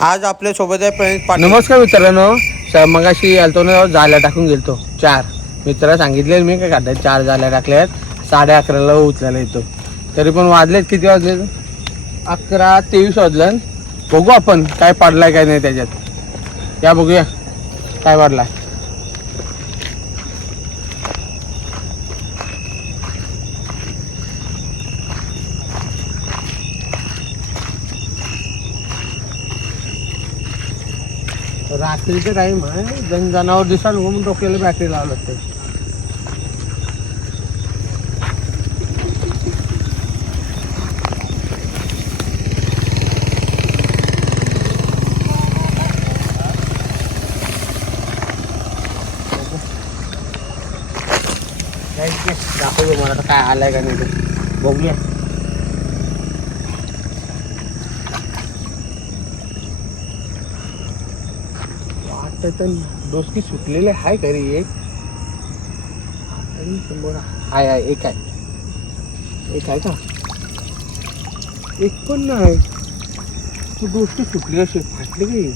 आज आपल्यासोबत आहे प्रणित पाटील. नमस्कार मित्रांनो. स- मगाशी आलतो ना जाल्या टाकून गेलतो. चार. मित्र सांगितले मी काय काढतात चार जाल्या टाकल्यात. साडे अकराला उचलायला येतो. तरी पण वाजलेत किती वाजले अकरा तेवीस वाजलं. बघू आपण काय पाडलाय काय नाही त्याच्यात. या बघूया. काय पाडलाय? रात्रीचं टाइम आहे. जण जनावर दिसाल म्हणून डोक्याला बॅटरी लावलं ते दाखवतो मला काय आलाय का नाही बघूया. वाटत डोसकी सुटलेले आहे का रे एक. आणि शंभर हाय हाय एक आहे. एक आहे का? एक पण नाही. तू डोसकी सुटली अशी फाटली की?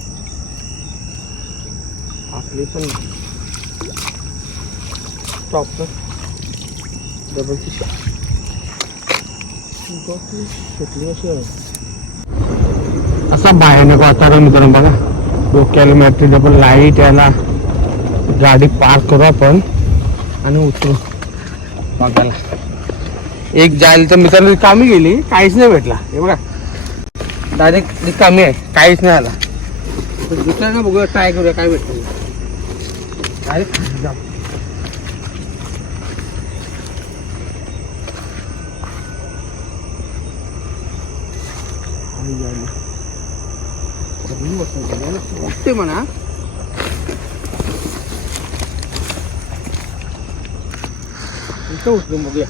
आपली पण प्रॉपर डबलची सुटली अशी आहे असा भयानक वातावरण मित्रांनो बघा. डोक्याला मॅट्री डबल लाइट याला गाडी पार्क करू आपण आणि उतरू. बघायला. एक जायला तर मित्रांनो रिकामी गेली काहीच नाही भेटला. हे बघा. डायरेक्ट रिकामी आहे काहीच नाही आला. तर ना बघूया ट्राय करूया काय भेटतं. डायरेक्ट जाऊ. जमीन कधी बसायचं याला म्हणा इथं उचलून बघूया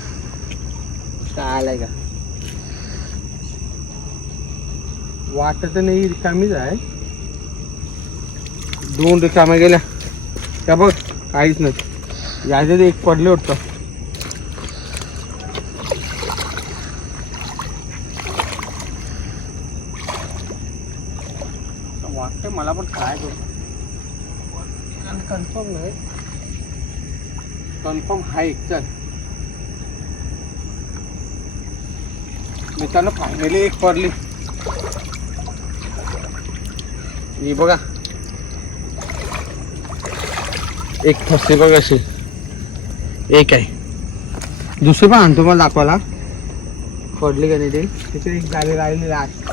काय आलाय का वाटत नाही रिकामीच आहे दोन रिकाम्या गेल्या त्या बघ काहीच नाही याच्यात एक पडले होतं वाटतं मला पण काय करू? कन्फर्म नाही. कन्फर्म आहे चल. मित्रांनो फायनली एक पडली. ही बघा. एक फसते बघ अशी. एक आहे. दुसरी पण आणतो मला दाखवायला. पडली का नाही ते? त्याची एक गाडी राहिली लास्ट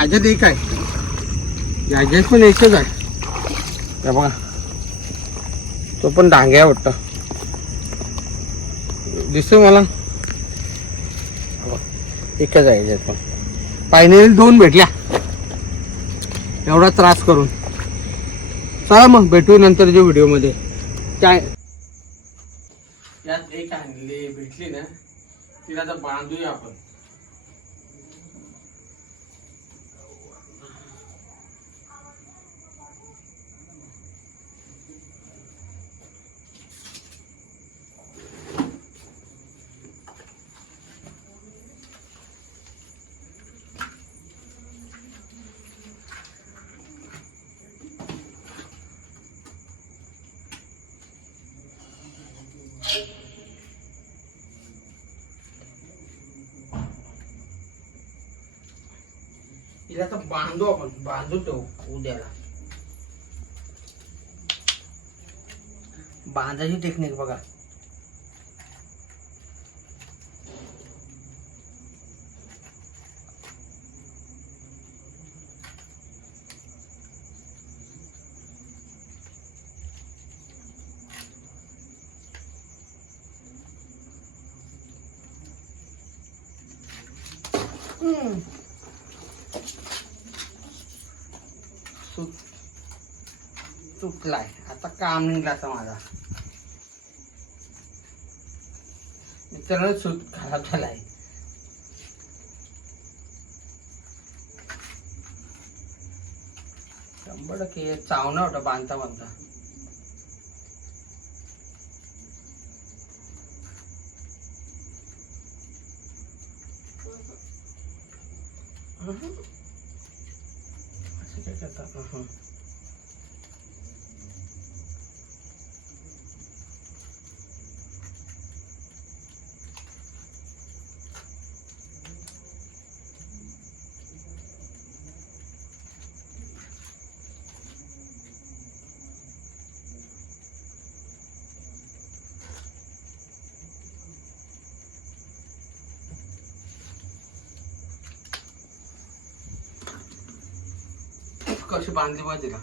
याच्यात एक आहे याच्यात पण एकच आहे. त्या बघा. तो पण डांग्या वाटतं. दिसतोय मला? एकच आहे याच्यात पण. फायनली दोन भेटल्या. एवढा त्रास करून. चला मग भेटू नंतर जे व्हिडिओमध्ये. काय? यात एक आणली भेटली ना? तिला तर बांधूया आपण. तिला तर बांधू आपण बांधू तो उद्याला बांधायची टेक्निक बघा हम्म. तू तुटलाय आता काम निघाचा माझा. मित्रांनो सूत खराब झालाय. शंभर टक्के चावणं होतं बांधता बांधता Mm-hmm. काय कशी बांधली पाहिजे का?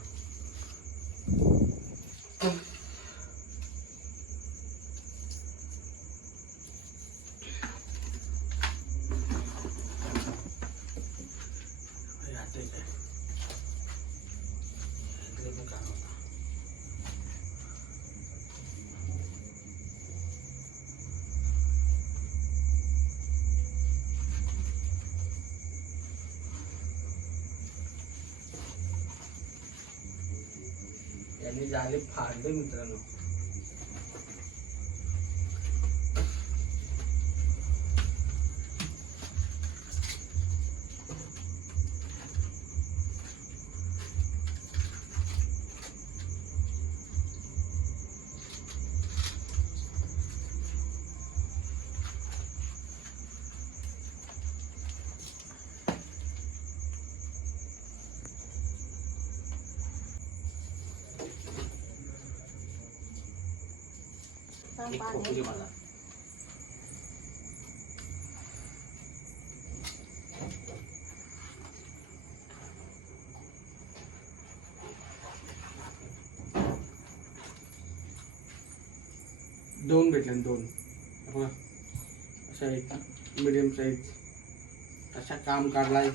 त्यांनी जाले फाडले मित्रांनो. एक खोकली मला दोन भेटले ना दोन बघा अशा एक मिडियम साईज अशा काम काढलाय